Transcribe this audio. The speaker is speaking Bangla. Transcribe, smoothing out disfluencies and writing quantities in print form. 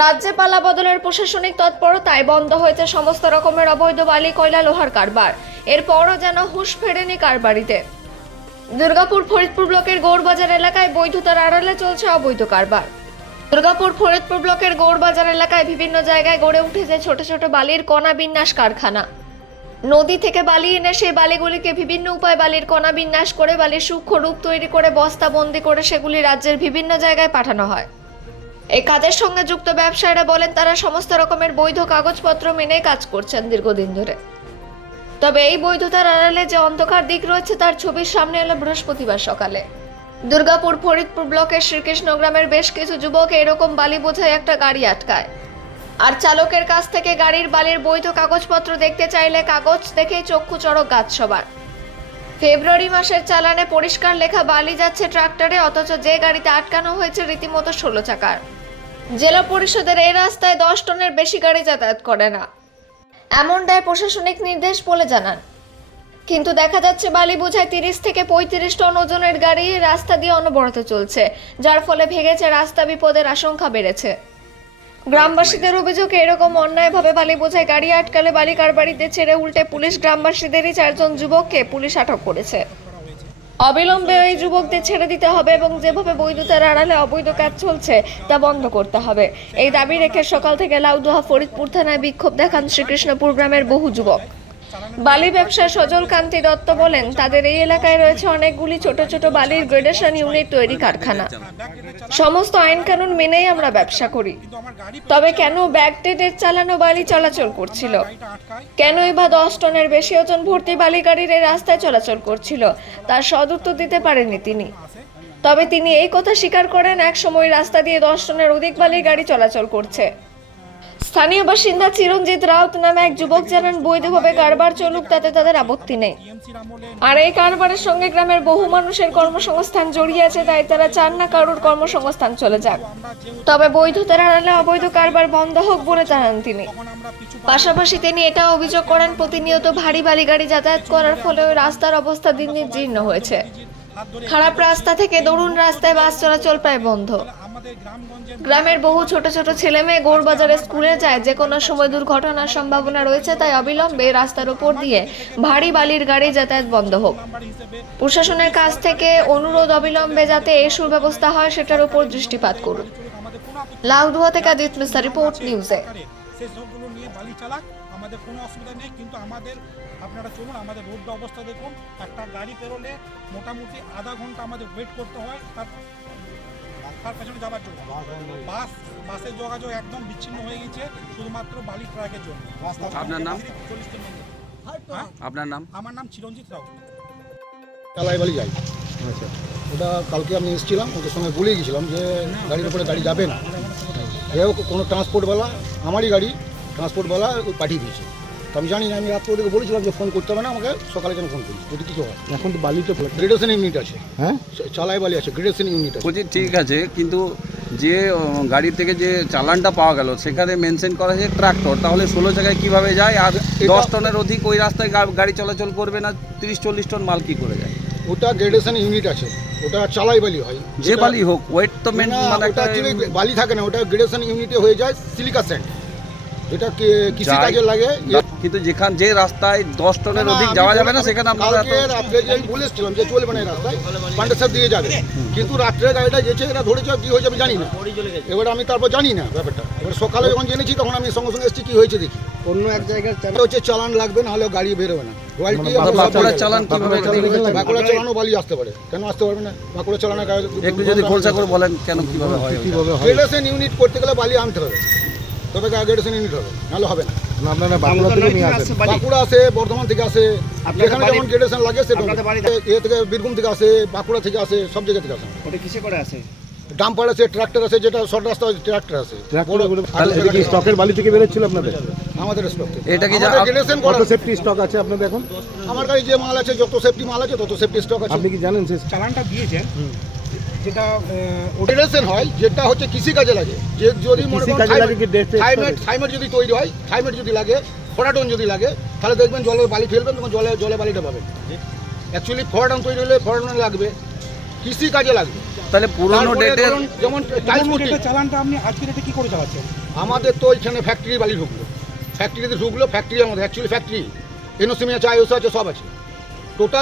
রাজ্যে পালা বদলের প্রশাসনিক তৎপরতায় বন্ধ হয়েছে সমস্ত রকমের অবৈধ বালি কয়লা লোহার কারবার। এরপরও যেন হুঁশ ফেরেনি কারবারিতে। দুর্গাপুর ফরিদপুর ব্লকের গৌড়বাজার এলাকায় বৈধতার আড়ালে চলছে অবৈধ কারবার। দুর্গাপুর ফরিদপুর ব্লকের গৌড়বাজার এলাকায় বিভিন্ন জায়গায় গড়ে উঠেছে ছোট ছোট বালির কণা বিন্যাস কারখানা। নদী থেকে বালি এনে সেই বালিগুলিকে বিভিন্ন উপায়ে বালির কণা বিন্যাস করে বালির সূক্ষ্ম রূপ তৈরি করে বস্তাবন্দি করে সেগুলি রাজ্যের বিভিন্ন জায়গায় পাঠানো হয়। এই কাজের সঙ্গে যুক্ত ব্যবসায়ীরা বলেন তারা সমস্ত রকমের বৈধ কাগজপত্র মেনে কাজ করছেন দীর্ঘদিন ধরে। তবে এই বৈধতার আড়ালে যে অন্ধকার দিক রয়েছে তার ছবির সামনে এলো বৃহস্পতিবার সকালে। দুর্গাপুর ফরিদপুর ব্লকের শ্রীকৃষ্ণ গ্রামের বেশ কিছু যুবক এরকম বালি বোঝাই একটা গাড়ি আটকায়। আর চালকের কাছ থেকে গাড়ির বালির বৈধ কাগজপত্র দেখতে চাইলে কাগজ দেখেই চক্ষু চড়ক গাছ সবার। ফেব্রুয়ারি মাসের চালানে পরিষ্কার লেখা বালি যাচ্ছে ট্রাক্টরে, অথচ যে গাড়িতে আটকানো হয়েছে রীতিমতো 16 চাকার। জেলা পরিষদের এই রাস্তায় 10 টনের বেশি গাড়ি যাতায়াত করে না, এমন দেয় প্রশাসনিক নির্দেশ বলে জানান। কিন্তু দেখা যাচ্ছে বালি বোঝায় 30 থেকে 35 টন ওজনের গাড়ি রাস্তা দিয়ে অনবরত চলছে, যার ফলে ভেঙেছে রাস্তা, বিপদের আশঙ্কা বেড়েছে। গ্রামবাসীদের অভিযোগ, এরকম অন্যায়ভাবে বালি বোঝায় গাড়ি আটকালে বালি কারবারিতে ছেড়ে উল্টে পুলিশ গ্রামবাসীদেরই 4 জন যুবককে পুলিশ আটক করেছে। অবিলম্বে এই যুবকদের ছেড়ে দিতে হবে এবং যেভাবে বৈধতার আড়ালে অবৈধ কাজ চলছে তা বন্ধ করতে হবে। এই দাবি রেখে সকাল থেকে লাউদুহা ফরিদপুর থানায় বিক্ষোভ দেখান শ্রীকৃষ্ণপুর গ্রামের বহু যুবক। বালি ব্যবসা সজল কান্তি দত্ত বলেন তাদের এই এলাকায় রয়েছে অনেকগুলি ছোট ছোট বালির গ্রেডেশন ইউনিট তৈরি কারখানা। সমস্ত আইন কানুন মেনেই আমরা ব্যবসা করি, তবে কেন ব্যাকডেটেড চালানো বালি চলাচল করছিল, কেনই বা 10 টনের বেশি ওজন ভর্তি বালি গাড়ির এই রাস্তায় চলাচল করছিল, তার সদুত্তর দিতে পারেননি তিনি। তবে তিনি এই কথা স্বীকার করেন এক সময় রাস্তা দিয়ে 10 টনের অধিক বালির গাড়ি চলাচল করছে। স্থানীয় বাসিন্দা চিরঞ্জিত রাউত নামে এক যুবক জানান বৈধভাবে কারবার চলুক তাতে তাদের আপত্তি নেই, আর এই কারবারের সঙ্গে গ্রামের বহু মানুষের কর্মসংস্থান জড়িয়ে আছে, তাই তারা চান না কারোর কর্মসংস্থান চলে যাক। তবে বৈধতার আড়ালে অবৈধ কারবার বন্ধ হোক বলে জানান তিনি। পাশাপাশি তিনি এটা অভিযোগ করেন প্রতিনিয়ত ভারী বালি গাড়ি যাতায়াত করার ফলে ওই রাস্তার অবস্থা দিন দিন জীর্ণ হয়েছে। খারাপ রাস্তা থেকে দরুন রাস্তায় বাস চলাচল প্রায় বন্ধ। গ্রামের বহু ছোট ছোট ছেলে মেয়ে গৌড়বাজারে স্কুলে যায়, যে কোনো সময় দুর্ঘটনার সম্ভাবনা রয়েছে, তাই অবিলম্বে রাস্তার উপর দিয়ে ভারী বালির গাড়ি যাতায়াত বন্ধ হোক। প্রশাসনের কাছ থেকে অনুরোধ অবিলম্বে যাতে এই সুব্যবস্থা হয় সেটার উপর দৃষ্টিপাত করুন। লাউদুয়া থেকে আদিত্য মিশ্রা, রিপোর্ট নিউজে। আমাদের কোনো অসুবিধা নেই, কিন্তু আপনারা চলুন, আমাদের রোড অবস্থা দেখুন। একটা গাড়ি পেরোলে মোটামুটি আধা ঘন্টা আমাদের ওয়েট করতে হয় তার পেছনে যাওয়ার জন্য। বাসের যোগাযোগ একদম বিচ্ছিন্ন হয়ে গেছে শুধুমাত্র বালি ট্রাকের জন্য। আপনার নাম? আপনার নাম? আমার নাম চিরঞ্জিত রাও। চালাই বালি যাই। আচ্ছা, ওটা কালকে আমি এসেছিলাম, ওদের সঙ্গে বলে গেছিলাম যে গাড়ির উপরে গাড়ি যাবে না। যাই হোক, কোনো ট্রান্সপোর্টওয়ালা, আমারই গাড়ি ট্রান্সপোর্টওয়ালা পাঠিয়ে দিয়েছে। তো আমি জানি না, আমি রাত্রে ওদেরকে বলেছিলাম যে ফোন করতে হবে না, আমাকে সকালে যেন ফোন করি যদি কিছু হয়। এখন তো বালি তো গ্রেডেশন ইউনিট আছে, হ্যাঁ চালাই বালি আছে, গ্রেডেশন ইউনিট আছে। বলছি ঠিক আছে, কিন্তু যে গাড়ি থেকে যে চালানটা পাওয়া গেল সেখানে মেনশন করা আছে ট্রাক্টর, তাহলে 16 জায়গায় কীভাবে যায়? আর 10 টনের অধিক ওই রাস্তায় গাড়ি চলাচল করবে না, 30-40 টন মাল কী করে যায়? ওটা গ্রেডেশন ইউনিট আছে, ওটা চালাই বালি হয়। যে বালি হোক, ওয়েট তো মেন, মানে ওটা অ্যাকচুয়ালি বালি থাকে না, ওটা গ্রেডেশন ইউনিটে হয়ে যায় সিলিকা স্যান্ড, যেটা কৃষি কাজে লাগে। কিন্তু যে রাস্তায় 10 টনের অধিক যাওয়া যাবে না সেখানে আপনারা রাত্রে যে আমি বলেছিলাম যে চলবে না এই রাস্তায়, পান্ডেশ্বর দিয়ে যাবে, কিন্তু রাত্রে গাড়িটা যেছে এরা ধরেছে, কি হয়েছে আমি জানি না। এবার আমি তারপর জানি না ব্যাপারটা, এবার সকালে যখন জেনেছি তখন আমি সঙ্গে সঙ্গে এসেছি কি হয়েছে দেখি। অন্য এক জায়গায় হচ্ছে চালান লাগবে, না হলে গাড়ি বেরোবে না। বাঁকুড়ার চালান কিভাবে? বাঁকুড়া চালানো বালি আসতে পারে, কেন আসতে পারবে না? বাঁকুড়া চালানো একটু যদি খোলসা করে বলেন কেন, কিভাবে হয়? গ্রেডেশন ইউনিট করতে গেলে বালি আনতে হবে, তবে গ্রেডেশন ইউনিট হবে, নাহলে হবে না। আপনারা বাঁকুড়া থেকে নিয়ে আসেন? বাঁকুড়া আসে, বর্ধমান থেকে আসে, যেখানে যেমন গ্রেডেশন লাগে সেটা এ থেকে বীরভূম থেকে আসে, বাঁকুড়া থেকে আসে, সব জায়গা থেকে আসে। ওটা কিসে করে আসে? ডাম্পার আছে, ট্রাক্টর আছে, যেটা শর্ট রাস্তা ট্রাক্টর আছে। স্টকের বালি থেকে বেরোচ্ছিল আপনাদের? আমাদের স্টক থেকে। এটা কি গ্রেডেশন কত সেফটি স্টক আছে আপনাদের এখন? আমার কাছে যে মাল আছে, যত সেফটি মাল আছে তত সেফটি স্টক আছে। আপনি কি জানেন সে চালানটা দিয়েছেন যেটা গ্রেডেশন হয়, যেটা হচ্ছে কৃষি কাজে লাগে। যে যদি মনে করেন থাইমেট যদি তৈরি হয়, থাইমেট যদি লাগে, ফোরাটন যদি লাগে, তাহলে দেখবেন জলে বালি ফেলবেন, তখন জলে বালিটা পাবেন। অ্যাকচুয়ালি ফোরাটন তৈরি হলে ফোরাটন লাগবে, কৃষি কাজে লাগবে। তাহলে পুরনো তারপরে ডেটের ধরুন যেমন টাইলস পুরনো পুটি, ডেটের চালানটা আপনি আজকে ডেটে কি করে চালাচ্ছেন? আমাদের তো এখানে ফ্যাক্টরি বালি ঢুকলো, ফ্যাক্টরিতে ঢুকলো, ফ্যাক্টরি আমাদের অ্যাকচুয়ালি ফ্যাক্টরি এনওসি আছে, আইওসি আছে, সব আছে। টোটাল